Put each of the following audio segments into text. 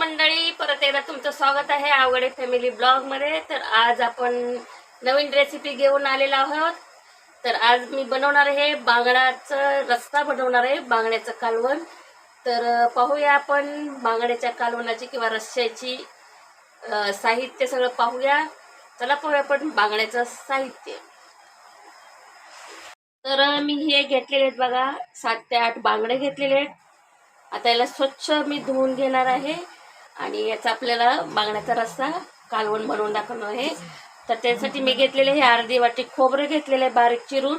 मंडळी परत एकदा तुमचं स्वागत आहे आवडे फॅमिली ब्लॉगमध्ये. तर आज आपण नवीन रेसिपी घेऊन आलेलो आहोत. तर आज मी बनवणार आहे बांगड्याचं रस्ता बनवणार आहे बांगड्याचं कालवण. तर पाहूया आपण बांगड्याच्या कालवणाची किंवा रस्स्याची साहित्य सगळं पाहूया. चला पाहूया आपण बांगड्याचं साहित्य. तर मी हे घेतलेले आहेत बघा सात ते आठ बांगडे घेतलेले आहेत. आता याला स्वच्छ मी धुवून घेणार आहे. आणि याचा आपल्याला बांगड्याचा रस्सा कालवण बनवून दाखवणार आहे. तर त्यासाठी मी घेतलेले हे अर्धी वाटी खोबरं घेतलेलं आहे बारीक चिरून.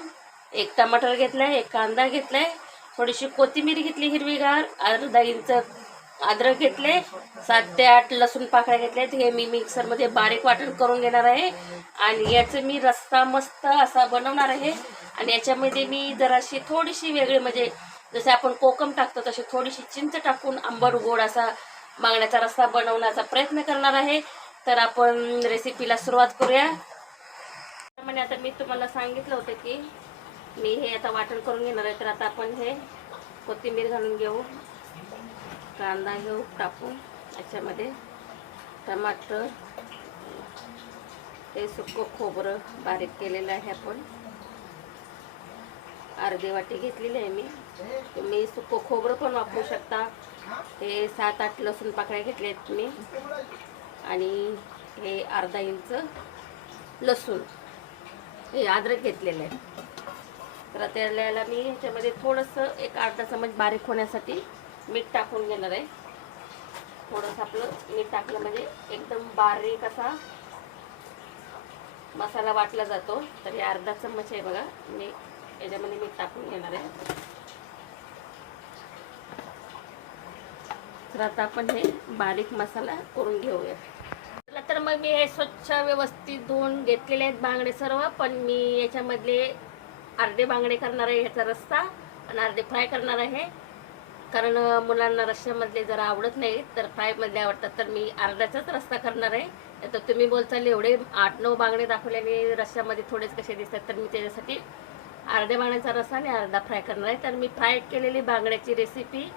एक टमाटर घेतलाय एक कांदा घेतलाय. थोडीशी कोथिंबीर घेतली हिरवीगार अर्धा इंच अद्रक घेतले सात ते आठ लसूण पाकळ्या घेतल्यात. हे मी मिक्सरमध्ये बारीक वाटण करून घेणार आहे. आणि याचं मी रस्ता मस्त असा बनवणार आहे. आणि याच्यामध्ये मी जराशी थोडीशी वेगळी म्हणजे जसे आपण कोकम टाकतो तशी थोडीशी चिंच टाकून आंबट गोड असा मागण्याचा रस्ता बनवण्याचा प्रयत्न करणार आहे. तर आपण रेसिपीला सुरुवात करूया. म्हणजे आता मी तुम्हाला सांगितलं होतं की मी हे आता वाटण करून घेणार आहे. तर आता आपण हे कोथिंबीर घालून घेऊ कांदा घेऊ टाकून याच्यामध्ये टमाटर ते सुकं खोबरं बारीक केलेलं आहे आपण. अर्धी वाटी घेतलेली आहे मी. तुम्ही सुकं खोबरं पण वापरू शकता. हे सात आठ लसूण पाकळ्या घेतल्या आहेत मी. आणि हे अर्धा इंच लसूण हे अद्रक घेतलेलं आहे. तर त्याला मी ह्याच्यामध्ये थोडंसं एक अर्धा चमच बारीक होण्यासाठी मीठ टाकून घेणार आहे. थोडंसं आपलं मीठ टाकलं म्हणजे एकदम बारीक असा मसाला वाटला जातो. तर हे अर्धा चम्मच आहे बघा. मी याच्यामध्ये मीठ टाकून घेणार आहे. तर आता आपण हे बारीक मसाला करून घेऊया. चला तर मग मी हे स्वच्छ व्यवस्थित धुवून घेतलेले आहेत बांगडे सर्व पण मी याच्यामधले अर्धे बांगडे करणार आहे ह्याचा रस्सा आणि अर्धे फ्राय करणार आहे. कारण मुलांना रश्श्यामधले जरा आवडत नाही तर फ्रायमधले आवडतात तर मी अर्ध्याचाच रस्सा करणार आहे. तर तुम्ही बोलचाल एवढे आठ नऊ बांगडे दाखवल्याने रश्श्यामध्ये थोडेच कसे दिसतात तर मी त्याच्यासाठी अर्ध्या बांगड्याचा रस्सा आणि अर्धा फ्राय करणार आहे. तर मी फ्राय केलेली बांगड्याची रेसिपी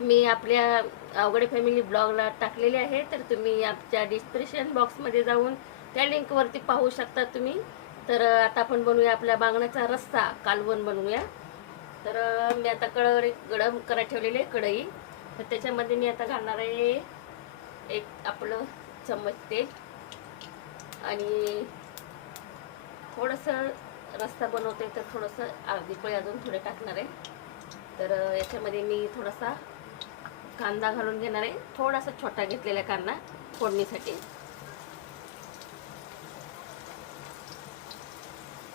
मी आपल्या अवघडे फॅमिली ब्लॉगला टाकलेली आहे तर तुम्ही आमच्या डिस्क्रिप्शन बॉक्समध्ये जाऊन त्या लिंकवरती पाहू शकता तुम्ही. तर आता आपण बनवूया आपल्या बांगण्याचा रस्सा कालवण बनवूया. तर मी आता कढ गडम करा ठेवलेली आहे कढई. तर त्याच्यामध्ये मी आता घालणार आहे एक आपलं चम्मच तेल आणि थोडंसं रस्ता बनवते तर थोडंसं आधी पळी अजून थोडे टाकणार आहे. तर याच्यामध्ये मी थोडासा कांदा घालून घेणार आहे. थोडासा छोटा घेतलेला कांदा फोडणीसाठी.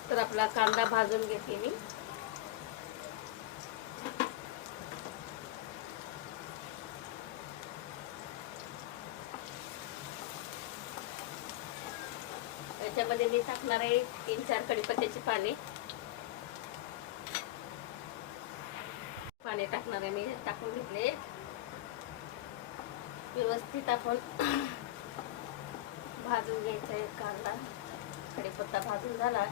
तर आपला कांदा भाजून घेते मी. त्याच्यामध्ये मी टाकणार आहे तीन चार कडीपत्त्याची पाने. पाणी टाकणार आहे मी टाकून घेतले. व्यवस्थित आपण भाजून घ्यायचा आहे कांदा. कढीपत्ता भाजून झाला.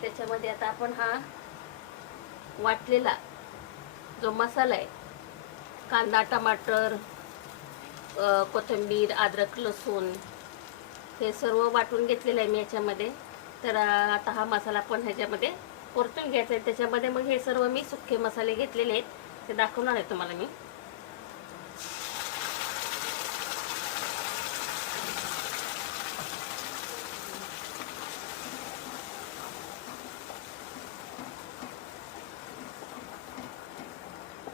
त्याच्यामध्ये आता आपण हा वाटलेला जो मसाला आहे कांदा टमाटर कोथिंबीर अद्रक लसूण हे सर्व वाटून घेतलेलं आहे मी याच्यामध्ये. तर आता हा मसाला पण ह्याच्यामध्ये परतून घ्यायचं आहे त्याच्यामध्ये मग हे सर्व मी सुखे मसाले घेतलेले आहेत. ते दाखवणार आहे तुम्हाला मी.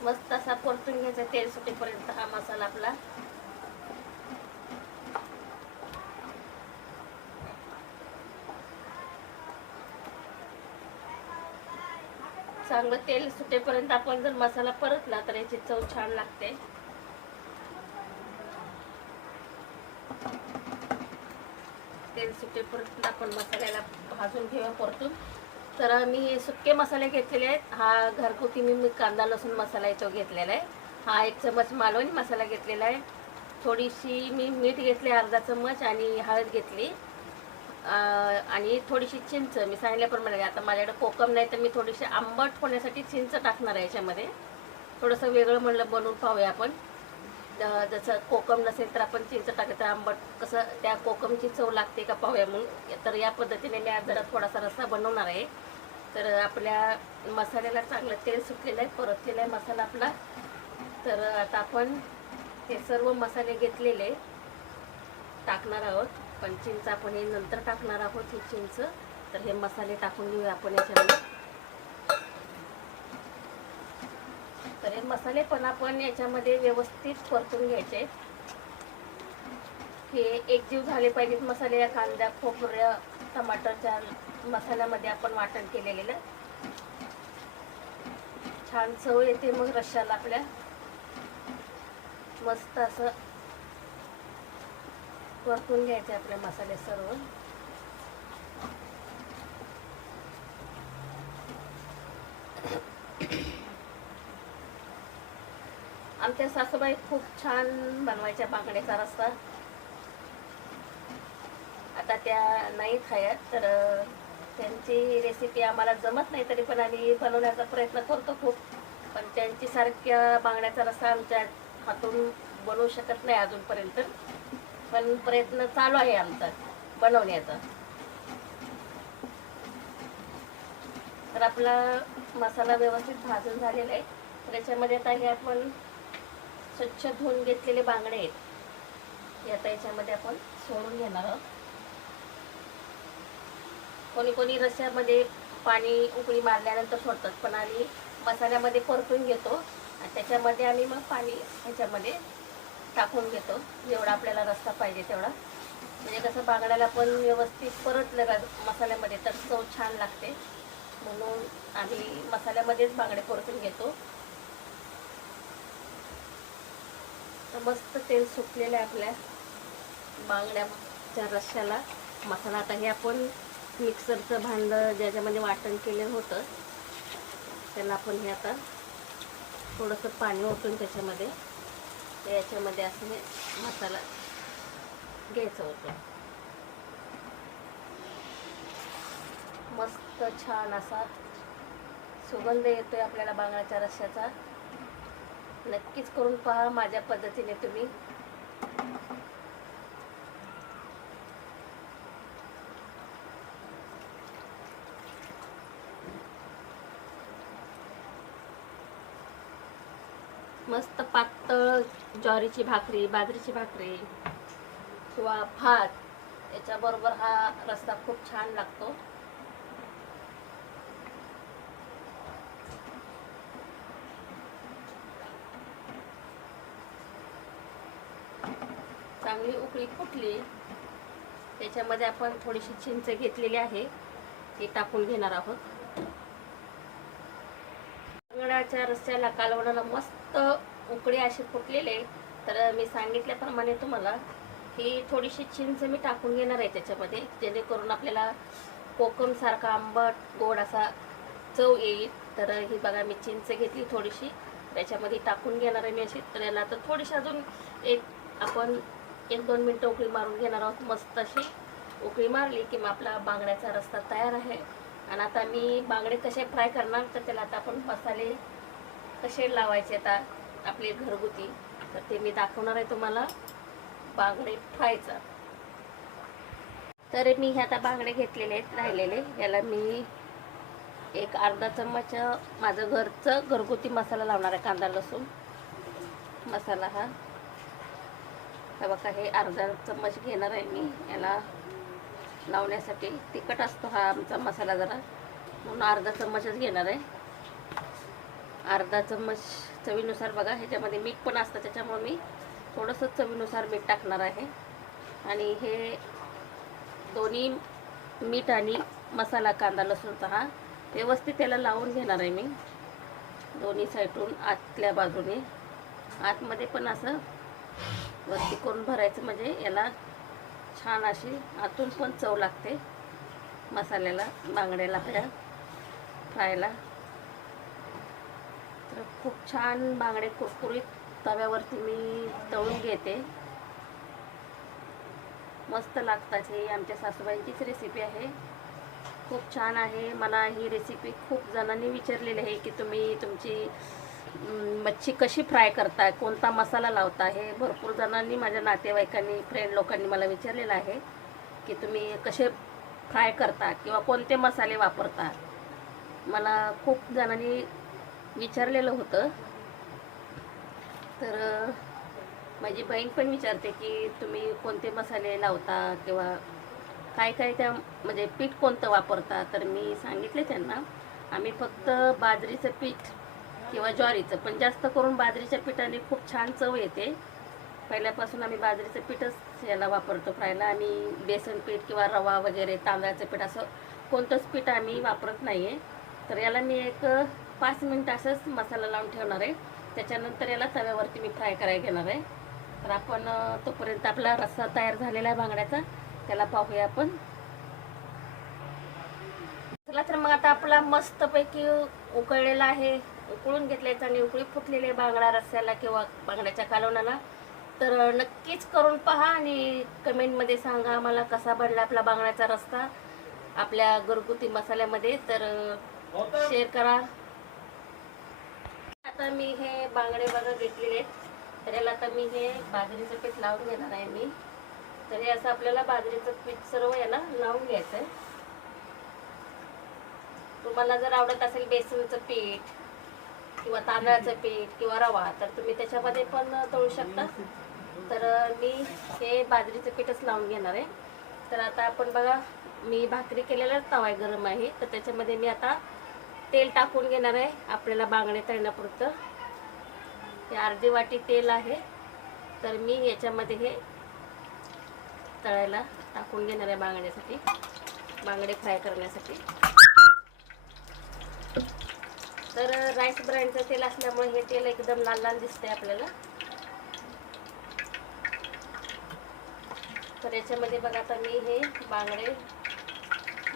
मस्त असा परतून घ्यायचा. तेल सुटेपर्यंत हा मसाला आपला मग तेल सुटेपर्यंत आपण जर मसाला परतला तर याची चव छान लागते. तेल सुटेपर्यंत आपण मसाल्याला भाजून घेऊया परतून. तर मी सुके मसाले घेतलेले आहेत. हा घरगुती मी मी कांदा लसूण मसाला आहे घेतलेला आहे. हा एक चमच मालवणी मसाला घेतलेला आहे. थोडीशी मी मीठ घेतले अर्धा चम्मच आणि हळद घेतली. आणि थोडीशी चिंच मी सांगितल्याप्रमाणे आता माझ्याकडे कोकम नाही तर मी थोडीशी आंबट होण्यासाठी चिंच टाकणार आहे याच्यामध्ये. थोडंसं वेगळं म्हणलं बनवून पाहूया आपण. जसं कोकम नसेल तर आपण चिंच टाकलं तर आंबट कसं त्या कोकमची चव लागते का पाहूया म्हणून तर या पद्धतीने मी आज जरा थोडासा रस्सा बनवणार आहे. तर आपल्या मसाल्याला चांगलं तेल सुटलेलं आहे परतलेला आहे मसाला आपला. तर आता आपण हे सर्व मसाले घेतलेले टाकणार आहोत. पण चिंच आपण हे नंतर टाकणार आहोत हे चिंच. तर हे मसाले टाकून घेऊया आपण याच्यामध्ये. तर हे मसाले पण आपण याच्यामध्ये व्यवस्थित परतून घ्यायचे. हे एकजीव झाले पाहिजेत मसाले या कांद्या खोबऱ्या टमाटरच्या मसाल्यामध्ये आपण वाटण केलेलं. छान चव येते मग रश्शाला आपल्या. मस्त असं परतून घ्यायचे आपले मसाले सर्व. आमच्या सासूबाई खूप छान बनवायच्या बांगड्याचा रस्ता आता त्या नाही खायत तर त्यांची रेसिपी आम्हाला जमत नाही तरी पण आम्ही बनवण्याचा प्रयत्न करतो खूप. पण त्यांची सारख्या बांगड्याचा रस्सा आमच्या हातून बनवू शकत नाही अजूनपर्यंत. पण प्रयत्न चालू आहे आमचा बनवण्याचा. तर आपला मसाला व्यवस्थित भाजून झालेला आहे. तर याच्यामध्ये आता हे आपण स्वच्छ धुवून घेतलेले बांगडे आहेत. हे आता याच्यामध्ये आपण सोडून घेणार आहोत. कोणी कोणी रश्श्यामध्ये पाणी उकळी मारल्यानंतर सोडतात पण आम्ही मसाल्यामध्ये परतून घेतो. आणि त्याच्यामध्ये आम्ही मग पाणी ह्याच्यामध्ये टाकून घेतो. जेवढा आपल्याला रस्ता पाहिजे तेवढा. म्हणजे कसं बांगड्याला पण व्यवस्थित परतलं का मसाल्यामध्ये तर चव छान लागते. म्हणून आम्ही मसाल्यामध्येच बांगडे परतून घेतो. तर मस्त तेल सुकलेलं आहे आपल्या बांगड्याच्या रश्श्याला. मसाला आता हे आपण मिक्सरचं भांडं ज्याच्यामध्ये वाटण केलेलं होतं त्याला आपण हे आता थोडंसं पाणी ओतून त्याच्यामध्ये याच्यामध्ये असं हे मसाला घ्यायचं होतं. मस्त छान असा सुगंध येतोय आपल्याला बांगड्याच्या रश्याचा नक्कीच करून पहा माझ्या पद्धतीने तुम्ही. मस्त पातळ ज्वारीची भाकरी बाजरीची भाकरी किंवा भात याच्याबरोबर हा रस्ता खूप छान लागतो. चांगली उकळी फुटली. त्याच्यामध्ये आपण थोडीशी चिंच घेतलेली आहे. ती टाकून घेणार आहोत. बांगड्याच्या रस्त्याला कालवणाला मस्त उकळी असे फुटलेले तर मी सांगितल्याप्रमाणे तुम्हाला ही थोडीशी चिंच मी टाकून घेणार आहे त्याच्यामध्ये जेणेकरून आपल्याला कोकमसारखा आंबट गोड असा चव येईल. तर ही बघा मी चिंच घेतली थोडीशी त्याच्यामध्ये टाकून घेणार आहे मी अशी. तर याला तर थोडीशी अजून एक आपण एक दोन मिनटं उकळी मारून घेणार आहोत. मस्त अशी उकळी मारली की मग आपला बांगड्याचा रस्ता तयार आहे. आणि आता मी बांगडे कसे फ्राय करणार तर त्याला आता आपण मसाले कसे लावायचे आता आपले घरगुती. तर ते मी दाखवणार आहे तुम्हाला. बांगडे फ्रायचा तर मी हे आता बांगडे घेतलेले आहेत राहिलेले. याला मी एक अर्धा चम्मच माझं घरचं घरगुती मसाला लावणार आहे कांदा लसूण. मसाला हा. हे बघा हे अर्धा चम्मच घेणार आहे मी याला लावण्यासाठी. तिखट असतो हा आमचा मसाला जरा. म्हणून अर्धा चम्मचच घेणार आहे. अर्धा चम्मच चवीनुसार बघा ह्याच्यामध्ये मीठ पण असतं त्याच्यामुळे मी थोडंसं चवीनुसार मीठ टाकणार आहे. आणि हे दोन्ही मीठ आणि मसाला कांदा लसूणचा हा व्यवस्थित त्याला लावून घेणार आहे मी. दोन्ही साईडून आतल्या बाजूने. आतमध्ये पण असं वरती करून भरायचं म्हणजे याला छान अशी आतून पण चव लागते. मसाल्याला बांगड्याला आपल्या फ्रायला. तर खूप छान बांगडे कुरकुरीत तव्यावरती मी तळून घेते. मस्त लागतात हे आमच्या सासूबाईंचीच रेसिपी आहे. खूप छान आहे. मला ही रेसिपी खूप जणांनी विचारलेली आहे की तुम्ही तुमची मच्छी कशी फ्राय करताय? कोणता मसाला लावता? हे भरपूर जणांनी माझ्या नातेवाईकांनी फ्रेंड लोकांनी मला विचारलेलं आहे की तुम्ही कसे फ्राय करता किंवा कोणते मसाले वापरता? मला खूप जणांनी विचारलेलं होतं. तर माझी बहीण पण विचारते की तुम्ही कोणते मसाले लावता किंवा काय काय त्या म्हणजे पीठ कोणतं वापरता? तर मी सांगितले त्यांना आम्ही फक्त बाजरीचं पीठ किंवा ज्वारीचं पण जास्त करून बाजरीच्या पिठाने खूप छान चव येते. पहिल्यापासून आम्ही बाजरीचं पीठच याला वापरतो फ्रायला आम्ही बेसन पीठ किंवा रवा वगैरे तांदळाचं पीठ असं कोणतंच पीठ आम्ही वापरत नाही आहे तर याला मी एक पाच मिनिट असंच मसाला लावून ठेवणार आहे. त्याच्यानंतर याला तव्यावरती मी फ्राय करायला घेणार आहे. तर आपण तोपर्यंत आपला रस्सा तयार झालेला आहे बांगड्याचा. त्याला पाहूया आपण. चला तर मग आता आपला मस्तपैकी उकळलेला आहे. उकळून घेतल्याचा आणि उकळी फुटलेली आहे बांगडा रस्स्याला किंवा बांगड्याच्या कालवणाला. तर नक्कीच करून पहा आणि कमेंटमध्ये सांगा मला कसा बनला आपला बांगड्याचा रस्ता आपल्या घरगुती मसाल्यामध्ये. तर शेअर करा. आता मी हे बांगडे बघा घेतलेले आहेत. तर याला आता मी हे बाजरीचं पीठ लावून घेणार आहे मी. तर हे असं आपल्याला बाजरीचं पीठ सर्व याला लावून घ्यायचं आहे. तुम्हाला जर आवडत असेल बेसनचं पीठ किंवा तांदळाचं पीठ किंवा रवा तर तुम्ही त्याच्यामध्ये पण तळू शकता. तर मी हे बाजरीचं पीठच लावून घेणार आहे. तर आता आपण बघा मी भाकरी केलेला तवा आहे गरम आहे. तर त्याच्यामध्ये मी आता तेल टाकून घेणार आहे आपल्याला बांगडे तळण्यापुरतं. हे अर्धी वाटी तेल आहे. तर मी याच्यामध्ये हे तळायला टाकून घेणार आहे बांगड्यासाठी. बांगडे फ्राय करण्यासाठी. तर राईस ब्रँडचं तेल असल्यामुळे हे तेल एकदम लाल लाल दिसतंय आपल्याला. तर याच्यामध्ये बघा आता मी हे बांगडे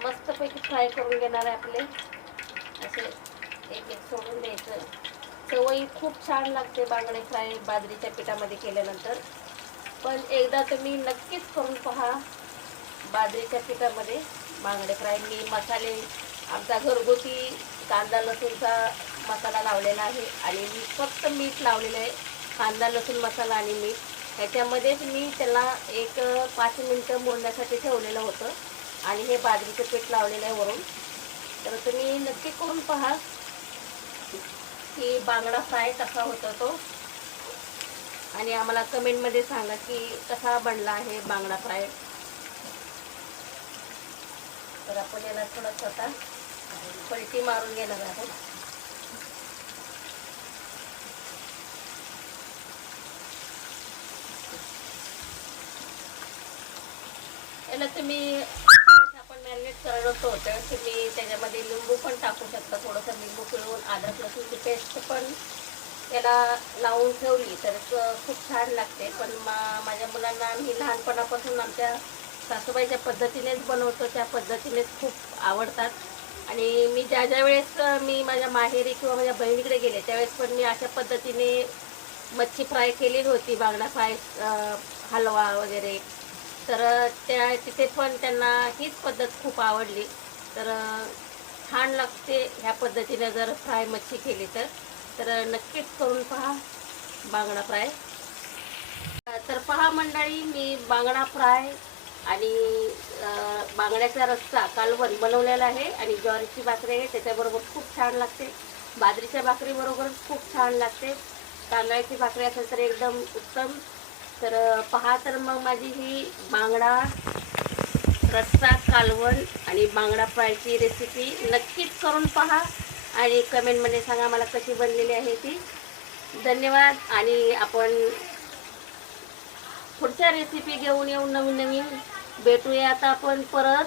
मस्तपैकी फ्राय करून घेणार आहे आपले. असे एक एक सोडून द्यायचं चवही खूप छान लागते बांगडे फ्राय बाजरीच्या पिठामध्ये केल्यानंतर. पण एकदा तुम्ही नक्कीच करून पहा बाजरीच्या पिठामध्ये बांगडे फ्राय. मी मसाले आमचा घरगुती कांदा लसूणचा मसाला लावलेला आहे आणि मी फक्त मीठ लावलेलं आहे. कांदा लसूण मसाला आणि मीठ. ह्याच्यामध्येच मी त्याला एक पाच मिनटं मोडण्यासाठी ठेवलेलं होतं. आणि हे बाजरीचं पीठ लावलेलं आहे वरून. तर तुम्ही नक्की करून पहा की बांगडा फ्राय कसा होता तो. आणि आम्हाला कमेंटमध्ये सांगा की कसा बनला आहे बांगडा फ्राय. तर आपण याला थोडंसं आता पलटी मारून घेणार आहोत. याला तुम्ही मॅरिनेट करत होतो तर तुम्ही त्याच्यामध्ये लिंबू पण टाकू शकता. थोडंसं लिंबू पिळून अद्रक लसूणची पेस्ट पण त्याला लावून ठेवली तर खूप छान लागते. पण मा माझ्या मुलांना आम्ही लहानपणापासून आमच्या सासूबाईच्या पद्धतीनेच बनवतो. त्या पद्धतीनेच खूप आवडतात. आणि मी ज्या ज्या वेळेस मी माझ्या माहेरी किंवा माझ्या बहिणीकडे गेले त्यावेळेस पण मी अशा पद्धतीने मच्छी फ्राय केलेली होती. बांगडा फ्राय हलवा वगैरे. तर त्या तिथे पण त्यांना हीच पद्धत खूप आवडली. तर छान लागते ह्या पद्धतीने जर फ्राय मच्छी केली तर. तर नक्कीच करून पहा बांगडा फ्राय. तर पहा मंडळी मी बांगडा फ्राय आणि बांगड्याचा रस्सा कालवण बनवलेला आहे आणि ज्वारीची भाकरी आहे त्याच्याबरोबर खूप छान लागते. बाजरीच्या भाकरीबरोबर खूप छान लागते. तांदळाची भाकरी असेल तर एकदम उत्तम. तर पहा तर मग माझी ही बांगडा रस्सा कालवण आणि बांगडा फ्रायची रेसिपी नक्कीच करून पहा आणि कमेंटमध्ये सांगा मला कशी बनलेली आहे ती. धन्यवाद आणि आपण पुढच्या रेसिपी घेऊन येऊ नवीन नवीन भेटूया आता आपण परत.